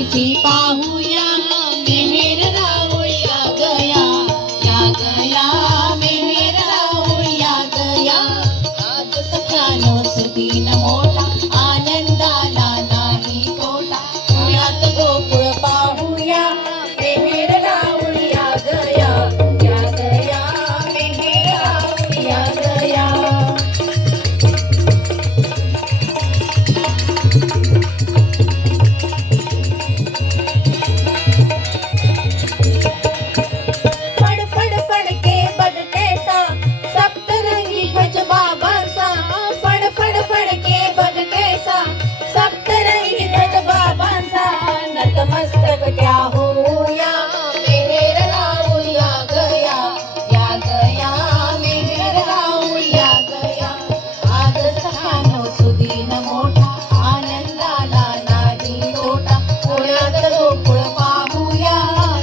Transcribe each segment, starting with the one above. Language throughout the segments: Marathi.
सखेची पाहूया मेहेर राऊळ्या गया, या गया मेहेर राऊळ्या गया. आज सख्यानो सुदीन मोठा आनंदाला नाही तोटा. पुण्यात गोकुळ पाहूया मेहेर राऊळ्या गया, या गया मेहेर राऊळ्या गया. नतमस्तक क्या होया मेहेर राऊळ्या गया, या गया मेहेर राऊळ्या गया. आज सख्यानो सुदीन मोठा आनंदाला नाही तोटा. पुण्यात गोकुळ पाहूया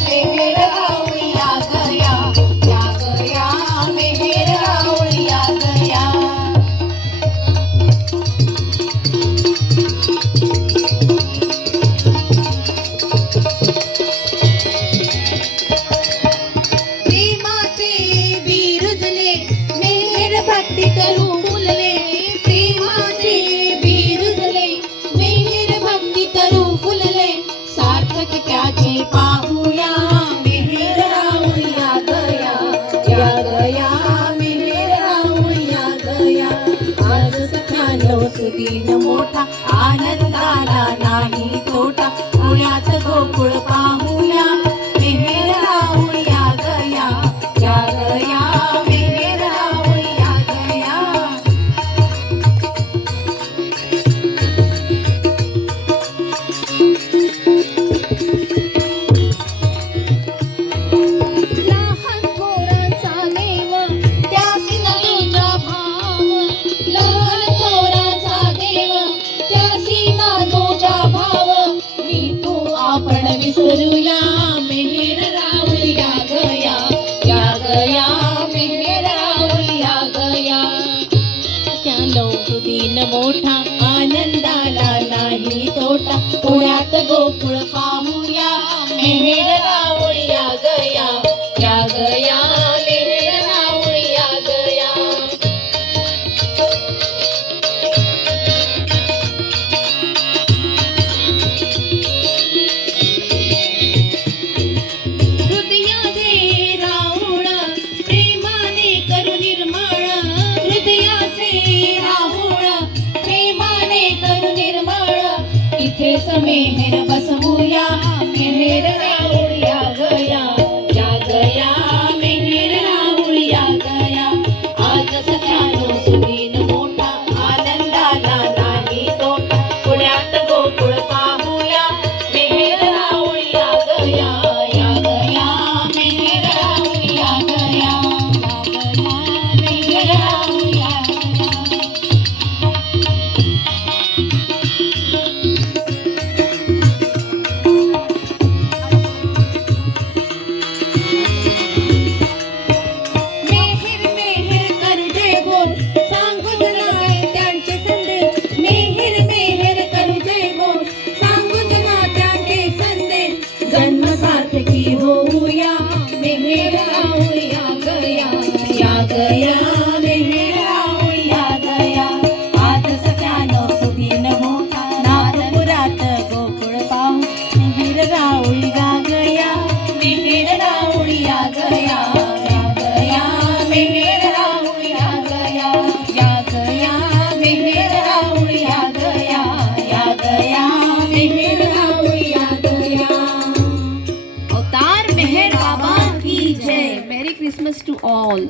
मेहेर राऊळ्या गया, या गया मेहेर राऊळ्या गया. भक्ती करू फुलले प्रेमाचे बिरुजले, मेहेर भक्ती करू फुलले. सार्थक त्याचे पाहूया मेहेर राऊळ्या गया, या गया मेहेर राऊळ्या गया. आज सख्यानो सुदीन मोठा आनंदाला नाही तोटा. पुण्यात गोकुळ पाहूया मेहेर राऊळ्या गया, या गया मेहेर राऊळ्या गया. लहान थोराचा देव त्यासी ना तुझा भाव, लहान थोराचा देव त्यासी ना तुझा भाव. मी तू आपण विसरूया मेहेर राऊळ्या गया, या गया मेहेर राऊळ्या गया. सख्यानो सुदीन मोठा आनंदाला नाही तोटा. पुण्यात गोकुळ पाहूया मेहेर राऊळ्या गया, या गया मेहेर राऊळ्या गया. हृदयाचे राऊळ प्रेमाने करू निर्मळ, हृदयाचे राऊळ प्रेमाने करू निर्मळ. इथेच मेहेर बसवूया मेहेर राऊळ्या गया, या गया मेहेर राऊळ्या गया. आज सख्यानो सुदीन मोठा आनंदाला नाही तोटा. पुण्यात गोकुळ पाहूया मेहेर राऊळ्या गया, या गया मेहेर राऊळ्या गया, या गया मेहेर राऊळ्या गया. मेहेर मेहेर करू जय बोल सांगू जनाय त्यांचे संदेश, मेहेर मेहेर करू जय बोल सांगू जना त्यांचे संदेश. जन्म सार्थकी होऊया मेहेर राऊळ्या गया, या गया मेहेर राऊळ्या गया. आज सख्यानो सुदीन मोठा नागपुरात गोकुळ पाहू मेहेर राऊळ्या गया, मेहेर राऊळ्या गया, या गया मेहेर राऊळ्या गया, या गया मेहेर राऊळ्या गया, या गया मेहेर राऊळ्या गया. अवतार मेहर बाबा की जय. Merry Christmas to all.